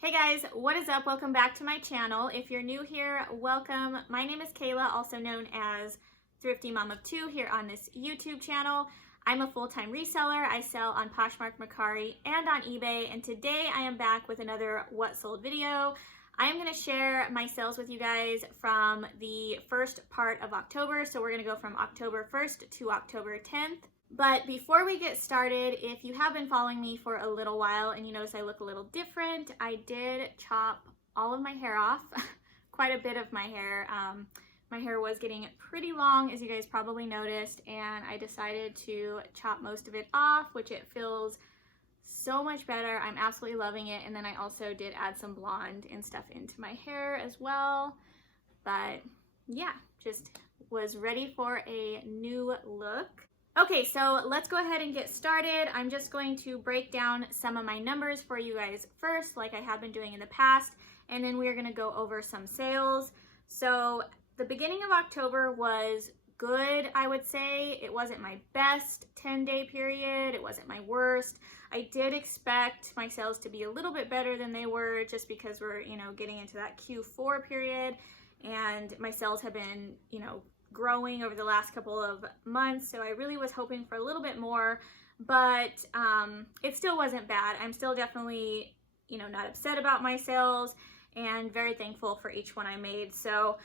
Hey guys, what is up? Welcome back to my channel. If you're new here, welcome. My name is Kayla, also known as Thrifty Mom of Two here on this YouTube channel. I'm a full-time reseller. I sell on Poshmark, Mercari, and on eBay, and today I am back with another What Sold video. I am going to share my sales with you guys from the first part of October, so we're going to go from October 1st to October 10th. But before we get started, if you have been following me for a little while and you notice I look a little different, I did chop all of my hair off, quite a bit of my hair. My hair was getting pretty long, as you guys probably noticed, and I decided to chop most of it off, which it feels so much better. I'm absolutely loving it. And then I also did add some blonde and stuff into my hair as well. But yeah, just was ready for a new look. Okay, so let's go ahead and get started. I'm just going to break down some of my numbers for you guys first, like I have been doing in the past, and then we're gonna go over some sales. So the beginning of October was good, I would say. It wasn't my best 10-day period. It wasn't my worst. I did expect my sales to be a little bit better than they were just because we're, getting into that Q4 period, and my sales have been, growing over the last couple of months, so I really was hoping for a little bit more, but it still wasn't bad. I'm still definitely, not upset about my sales and very thankful for each one I made. So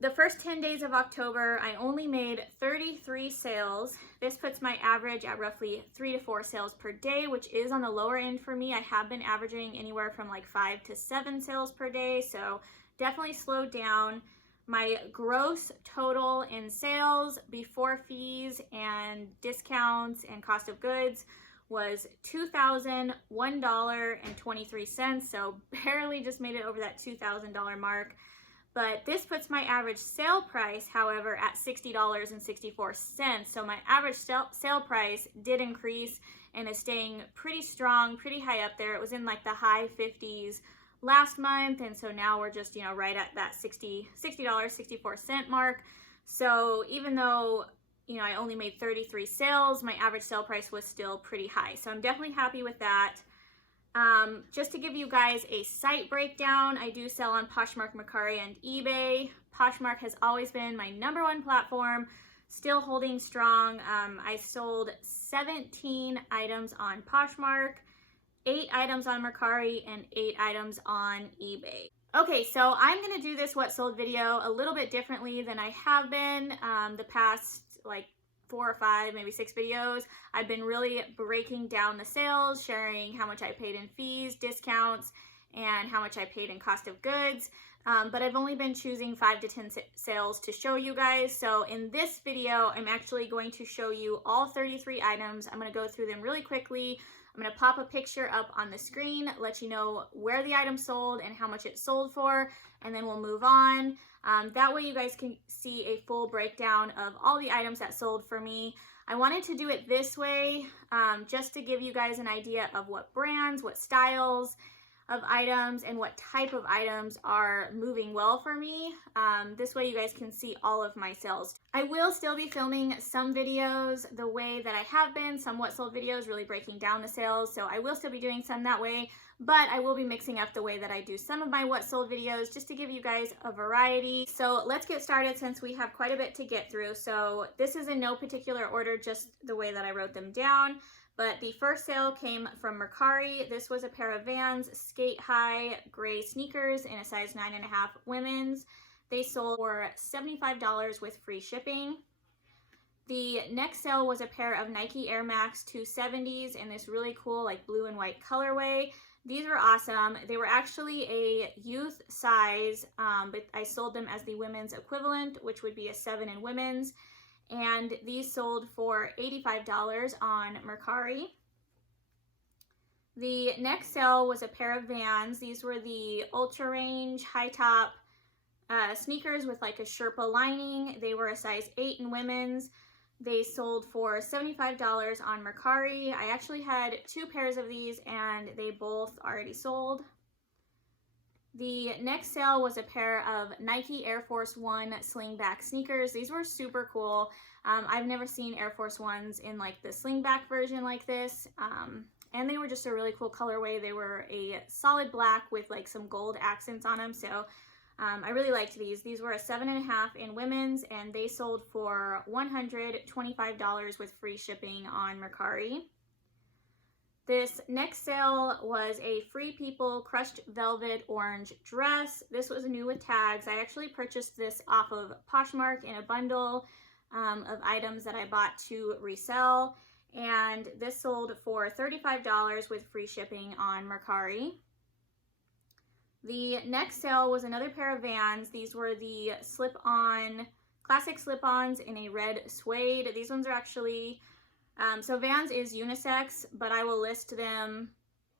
the first 10 days of October, I only made 33 sales. This puts my average at roughly 3 to 4 sales per day, which is on the lower end for me. I have been averaging anywhere from like 5 to 7 sales per day, so definitely slowed down. My gross total in sales before fees and discounts and cost of goods was $2,001.23, so barely just made it over that $2,000 mark. But this puts my average sale price, however, at $60.64. So my average sale price did increase and is staying pretty strong, pretty high up there. It was in like the high 50s last month, and so now we're just right at that $60.64 mark. So even though I only made 33 sales, my average sale price was still pretty high, so I'm definitely happy with that. Just to give you guys a site breakdown, I do sell on Poshmark, Mercari, and eBay. Poshmark has always been my #1 platform, still holding strong. I sold 17 items on Poshmark, 8 items on Mercari, and 8 items on eBay. Okay, so I'm gonna do this What Sold video a little bit differently than I have been the past like 4 or 5, maybe 6 videos. I've been really breaking down the sales, sharing how much I paid in fees, discounts, and how much I paid in cost of goods. But I've only been choosing 5 to 10 sales to show you guys. So in this video, I'm actually going to show you all 33 items. I'm gonna go through them really quickly. I'm going to pop a picture up on the screen, let you know where the item sold and how much it sold for, and then we'll move on. That way you guys can see a full breakdown of all the items that sold for me. I wanted to do it this way just to give you guys an idea of what brands, what styles of items, and what type of items are moving well for me. This way you guys can see all of my sales. I will still be filming some videos the way that I have been, some What Sold videos, really breaking down the sales. So I will still be doing some that way, but I will be mixing up the way that I do some of my What Sold videos just to give you guys a variety. So let's get started since we have quite a bit to get through. So this is in no particular order, just the way that I wrote them down. But the first sale came from Mercari. This was a pair of Vans skate high gray sneakers in a size 9.5 women's. They sold for $75 with free shipping. The next sale was a pair of Nike Air Max 270s in this really cool like blue and white colorway. These were awesome. They were actually a youth size, but I sold them as the women's equivalent, which would be a 7 in women's. And these sold for $85 on Mercari. The next sale was a pair of Vans. These were the ultra range high top sneakers with like a Sherpa lining. They were a size 8 in women's. They sold for $75 on Mercari. I actually had 2 pairs of these and they both already sold. The next sale was a pair of Nike Air Force One Slingback sneakers. These were super cool. I've never seen Air Force Ones in like the Slingback version like this. and they were just a really cool colorway. They were a solid black with like some gold accents on them, so I really liked these. These were a 7.5 in women's, and they sold for $125 with free shipping on Mercari. This next sale was a Free People crushed velvet orange dress. This was new with tags. I actually purchased this off of Poshmark in a bundle of items that I bought to resell, and this sold for $35 with free shipping on Mercari. The next sale was another pair of Vans. These were the slip-on, classic slip-ons in a red suede. These ones are actually, so Vans is unisex, but I will list them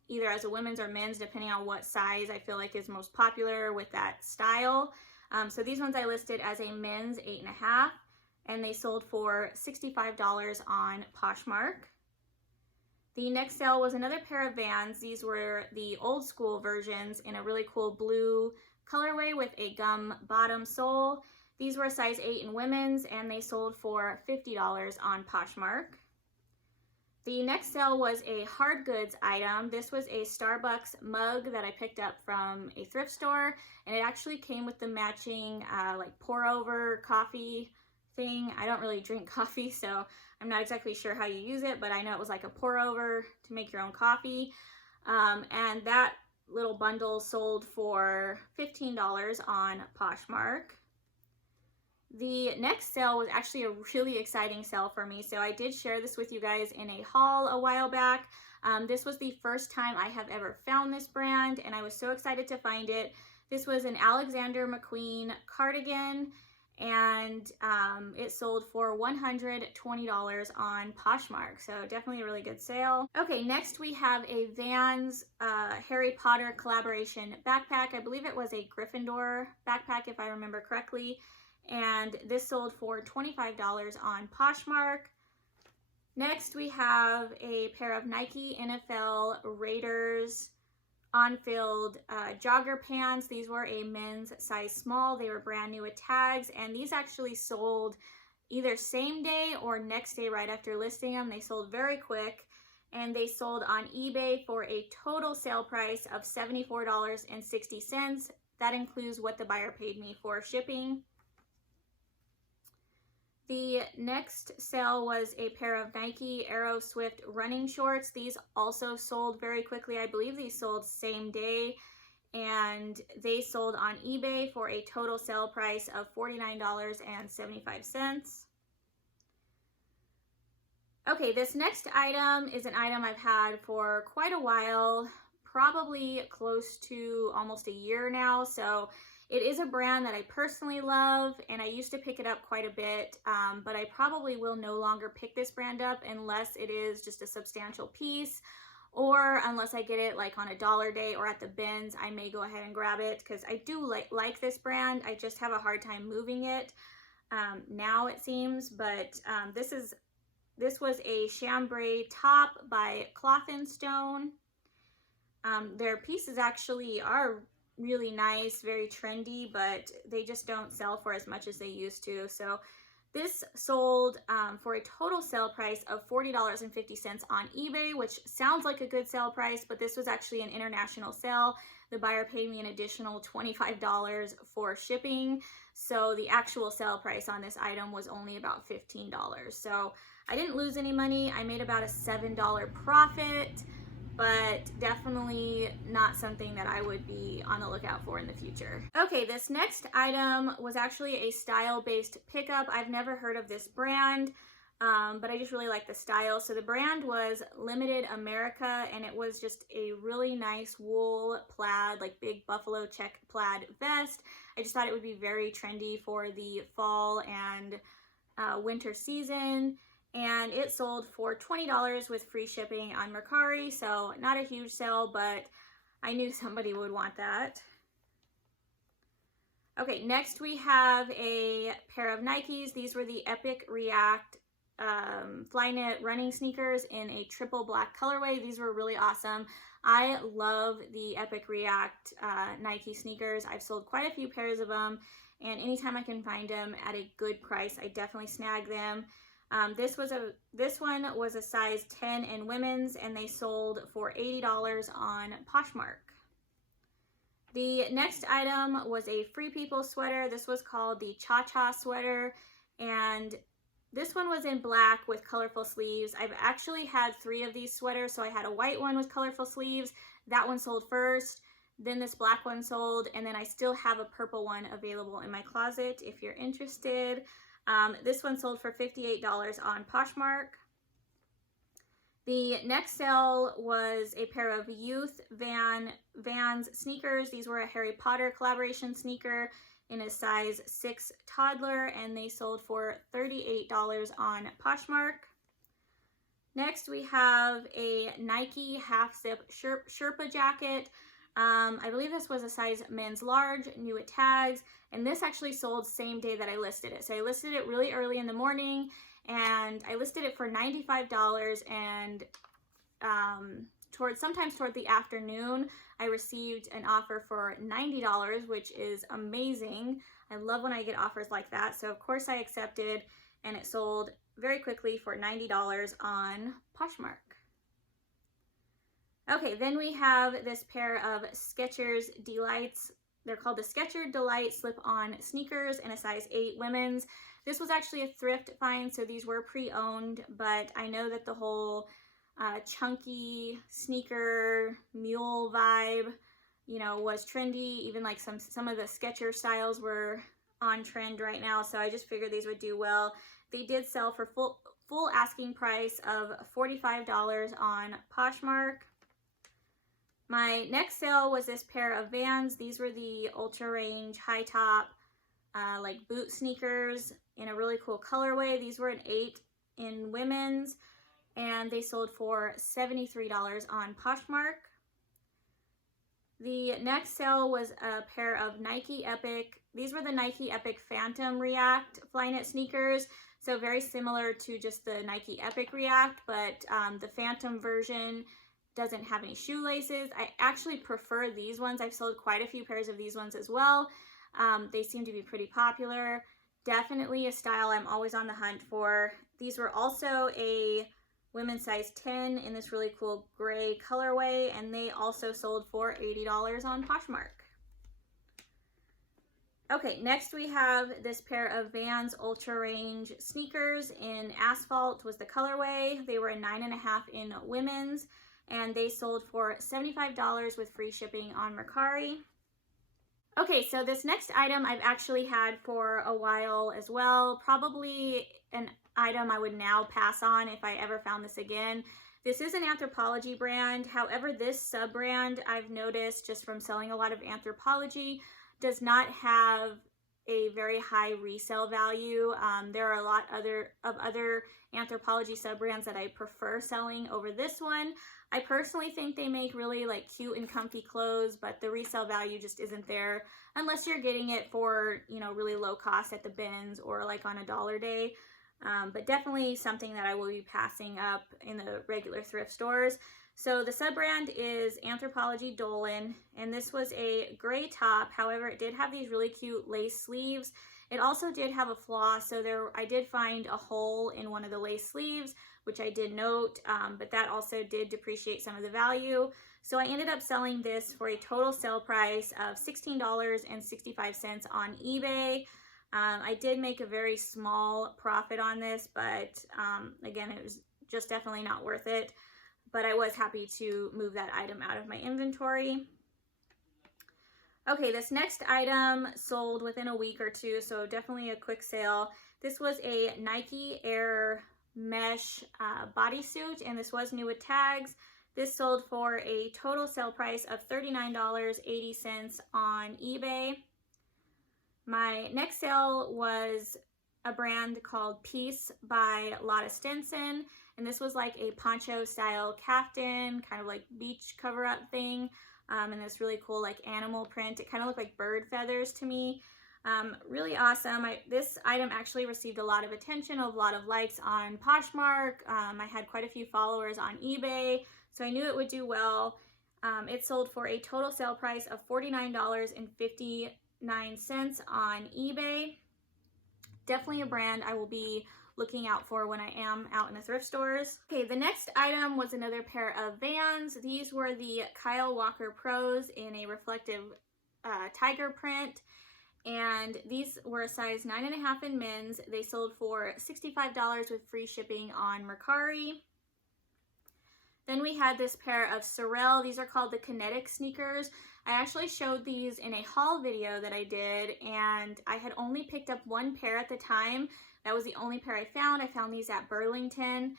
either as a women's or men's depending on what size I feel like is most popular with that style. So these ones I listed as a men's 8.5, and they sold for $65 on Poshmark. The next sale was another pair of Vans. These were the old school versions in a really cool blue colorway with a gum bottom sole. These were a size 8 in women's, and they sold for $50 on Poshmark. The next sale was a hard goods item. This was a Starbucks mug that I picked up from a thrift store, and it actually came with the matching like pour over coffee thing. I don't really drink coffee, so I'm not exactly sure how you use it, but I know it was like a pour over to make your own coffee. And that little bundle sold for $15 on Poshmark. The next sale was actually a really exciting sale for me, so I did share this with you guys in a haul a while back. This was the first time I have ever found this brand, and I was so excited to find it. This was an Alexander McQueen cardigan, and it sold for $120 on Poshmark, so definitely a really good sale. Okay, next we have a Vans Harry Potter collaboration backpack. I believe it was a Gryffindor backpack if I remember correctly, and this sold for $25 on Poshmark. Next we have a pair of Nike NFL Raiders on-field jogger pants. These were a men's size small. They were brand new with tags, and these actually sold either same day or next day right after listing them. They sold very quick, and they sold on eBay for a total sale price of $74.60. That includes what the buyer paid me for shipping. The next sale was a pair of Nike Aeroswift running shorts. These also sold very quickly. I believe these sold same day, and they sold on eBay for a total sale price of $49.75. Okay, this next item is an item I've had for quite a while, probably close to almost a year now. So it is a brand that I personally love, and I used to pick it up quite a bit, but I probably will no longer pick this brand up unless it is just a substantial piece, or unless I get it like on a dollar day or at the bins. I may go ahead and grab it because I do like this brand. I just have a hard time moving it now, it seems. But this was a chambray top by Cloth & Stone. Their pieces actually are really nice, very trendy, but they just don't sell for as much as they used to. So this sold for a total sale price of $40.50 on eBay, which sounds like a good sale price, but this was actually an international sale. The buyer paid me an additional $25 for shipping, so the actual sale price on this item was only about $15. So I didn't lose any money. I made about a $7 profit, but definitely not something that I would be on the lookout for in the future. Okay, this next item was actually a style-based pickup. I've never heard of this brand, but I just really like the style. So the brand was Limited America, and it was just a really nice wool plaid, like big buffalo check plaid vest. I just thought it would be very trendy for the fall and winter season. And it sold for $20 with free shipping on Mercari, so not a huge sale, but I knew somebody would want that. Okay, next we have a pair of Nikes. These were the Epic React Flyknit running sneakers in a triple black colorway. These were really awesome. I love the Epic React Nike sneakers. I've sold quite a few pairs of them, and anytime I can find them at a good price, I definitely snag them. This one was a size 10 in women's, and they sold for $80 on Poshmark. The next item was a Free People sweater. This was called the Cha-Cha sweater, and this one was in black with colorful sleeves. I've actually had 3 of these sweaters. So I had a white one with colorful sleeves. That one sold first. Then this black one sold, and then I still have a purple one available in my closet if you're interested. This one sold for $58 on Poshmark. The next sale was a pair of Youth Vans sneakers. These were a Harry Potter collaboration sneaker in a size 6 toddler, and they sold for $38 on Poshmark. Next, we have a Nike half-zip Sherpa jacket. I believe this was a size men's large, new at tags, and this actually sold same day that I listed it. So I listed it really early in the morning, and I listed it for $95, and sometimes toward the afternoon, I received an offer for $90, which is amazing. I love when I get offers like that. So of course I accepted, and it sold very quickly for $90 on Poshmark. Okay, then we have this pair of Skechers Delights. They're called the Skechers Delights slip-on sneakers in a size 8 women's. This was actually a thrift find, so these were pre-owned, but I know that the whole chunky sneaker mule vibe, you know, was trendy. Even like some of the Skechers styles were on trend right now, so I just figured these would do well. They did sell for full asking price of $45 on Poshmark. My next sale was this pair of Vans. These were the Ultra Range high top like boot sneakers in a really cool colorway. These were an 8 in women's, and they sold for $73 on Poshmark. The next sale was a pair of Nike Epic. These were the Nike Epic Phantom React Flyknit sneakers. So very similar to just the Nike Epic React, but the Phantom version doesn't have any shoelaces. I actually prefer these ones. I've sold quite a few pairs of these ones as well. They seem to be pretty popular. Definitely a style I'm always on the hunt for. These were also a women's size 10 in this really cool gray colorway, and they also sold for $80 on Poshmark. Okay, next we have this pair of Vans Ultra Range sneakers in Asphalt was the colorway. They were a 9.5 in women's, and they sold for $75 with free shipping on Mercari. Okay, so this next item I've actually had for a while as well. Probably an item I would now pass on if I ever found this again. This is an Anthropologie brand. However, this sub-brand I've noticed just from selling a lot of Anthropologie does not have a very high resale value. There are a lot of other Anthropologie sub-brands that I prefer selling over this one. I personally think they make really like cute and comfy clothes, but the resale value just isn't there unless you're getting it for, you know, really low cost at the bins or like on a dollar day. But definitely something that I will be passing up in the regular thrift stores. So the sub-brand is Anthropologie Dolan, and this was a gray top. However, it did have these really cute lace sleeves. It also did have a flaw, so I did find a hole in one of the lace sleeves, which I did note, but that also did depreciate some of the value. So I ended up selling this for a total sale price of $16.65 on eBay. I did make a very small profit on this, but again, it was just definitely not worth it. But I was happy to move that item out of my inventory. Okay, this next item sold within a week or two, so definitely a quick sale. This was a Nike Air mesh bodysuit, and this was new with tags. This sold for a total sale price of $39.80 on eBay. My next sale was a brand called Peace by Lotta Stinson, and this was like a poncho style caftan, kind of like beach cover up thing, and this really cool like animal print. It kind of looked like bird feathers to me. Really awesome. This item actually received a lot of attention, a lot of likes on Poshmark. I had quite a few followers on eBay, so I knew it would do well. It sold for a total sale price of $49.59 on eBay. Definitely a brand I will be looking out for when I am out in the thrift stores. Okay, the next item was another pair of Vans. These were the Kyle Walker Pros in a reflective tiger print. And these were a size 9.5 in men's. They sold for $65 with free shipping on Mercari. Then we had this pair of Sorel. These are called the Kinetic Sneakers. I actually showed these in a haul video that I did, and I had only picked up one pair at the time. That was the only pair I found. I found these at Burlington,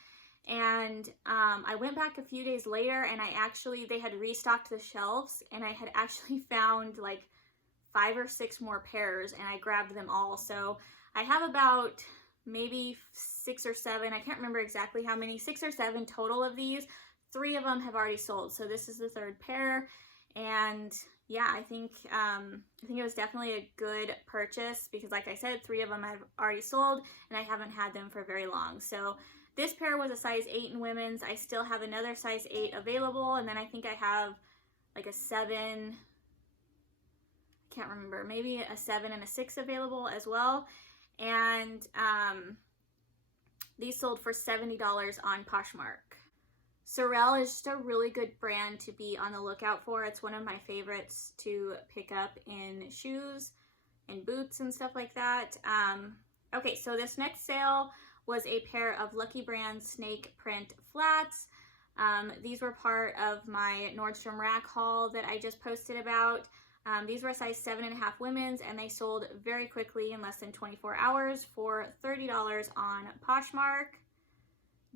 and I went back a few days later, and they had restocked the shelves, and I had actually found like 5 or 6 more pairs, and I grabbed them all. So I have about maybe 6 or 7, I can't remember exactly how many, 6 or 7 total of these. 3 of them have already sold, so this is the 3rd pair. And yeah, I think it was definitely a good purchase because, like I said, 3 of them have already sold, and I haven't had them for very long. So this pair was a size 8 in women's. I still have another size 8 available, and then I think I have like a 7, can't remember, maybe a 7 and a 6 available as well. And these sold for $70 on Poshmark. Sorel is just a really good brand to be on the lookout for. It's one of my favorites to pick up in shoes and boots and stuff like that. Okay, so this next sale was a pair of Lucky Brand snake print flats. These were part of my Nordstrom Rack haul that I just posted about. These were a size 7.5 women's, and they sold very quickly in less than 24 hours for $30 on Poshmark.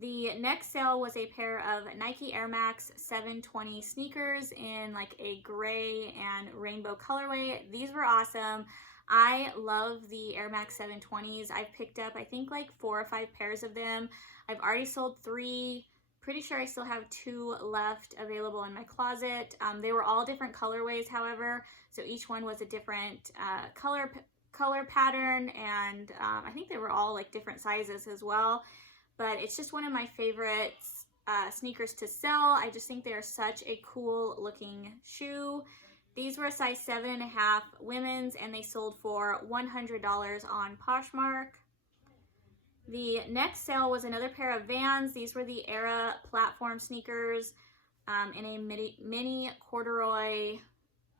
The next sale was a pair of Nike Air Max 720 sneakers in like a gray and rainbow colorway. These were awesome. I love the Air Max 720s. I've picked up, I think, like 4 or 5 pairs of them. I've already sold 3. Pretty sure I still have 2 left available in my closet. They were all different colorways, however, so each one was a different color pattern, and I think they were all like different sizes as well. But it's just one of my favorite sneakers to sell. I just think they are such a cool looking shoe. These were a size 7.5 women's, and they sold for $100 on Poshmark. The next sale was another pair of Vans. These were the Era platform sneakers in a mini corduroy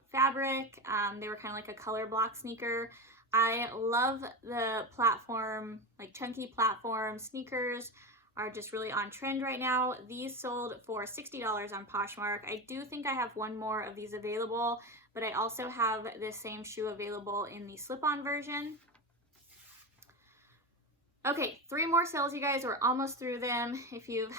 fabric. They were kind of like a color block sneaker. I love the platform, like chunky platform sneakers are just really on trend right now. These sold for $60 on Poshmark. I do think I have 1 more of these available, but I also have this same shoe available in the slip-on version. Okay, 3 more sales, you guys. We're almost through them. If you've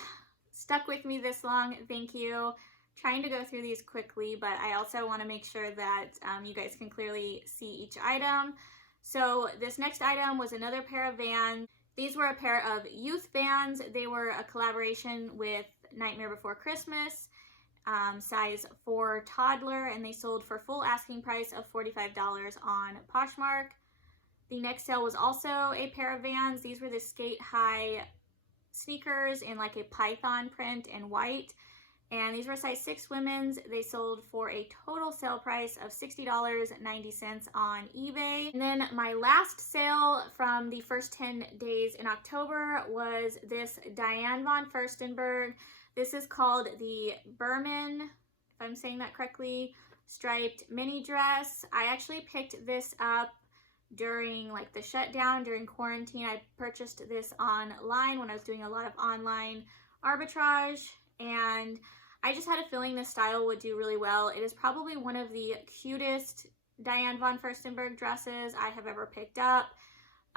stuck with me this long, thank you. Trying to go through these quickly, but I also want to make sure that you guys can clearly see each item. So this next item was another pair of Vans. These were a pair of youth Vans. They were a collaboration with Nightmare Before Christmas, size 4 toddler, and they sold for full asking price of $45 on Poshmark. The next sale was also a pair of Vans. These were the skate high sneakers in like a python print in white. And these were size 6 women's. They sold for a total sale price of $60.90 on eBay. And then my last sale from the first 10 days in October was this Diane Von Furstenberg. This is called the Berman, if I'm saying that correctly, striped mini dress. I actually picked this up during like the shutdown, during quarantine. I purchased this online when I was doing a lot of online arbitrage, and I just had a feeling this style would do really well. It is probably one of the cutest Diane Von Furstenberg dresses I have ever picked up.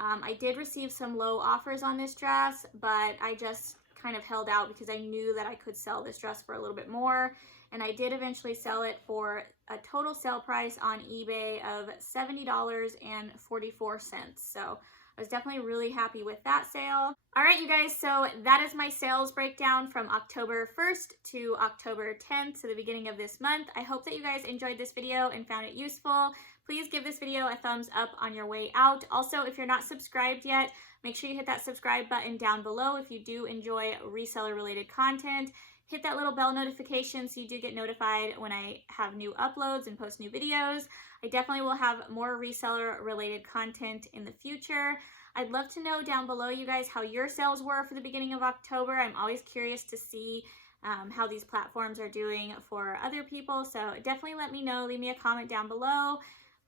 I did receive some low offers on this dress, but I just kind of held out because I knew that I could sell this dress for a little bit more, and I did eventually sell it for a total sale price on eBay of $70.44. So I was definitely really happy with that sale. All right, you guys, so that is my sales breakdown from October 1st to October 10th, so the beginning of this month. I hope that you guys enjoyed this video and found it useful. Please give this video a thumbs up on your way out. Also, if you're not subscribed yet, make sure you hit that subscribe button down below if you do enjoy reseller related content. hit that little bell notification so you do get notified when I have new uploads and post new videos. I definitely will have more reseller related content in the future. I'd love to know down below, you guys, how your sales were for the beginning of October. I'm always curious to see how these platforms are doing for other people. So definitely let me know. Leave me a comment down below.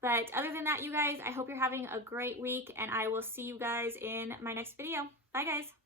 But other than that, you guys, I hope you're having a great week, and I will see you guys in my next video. Bye, guys.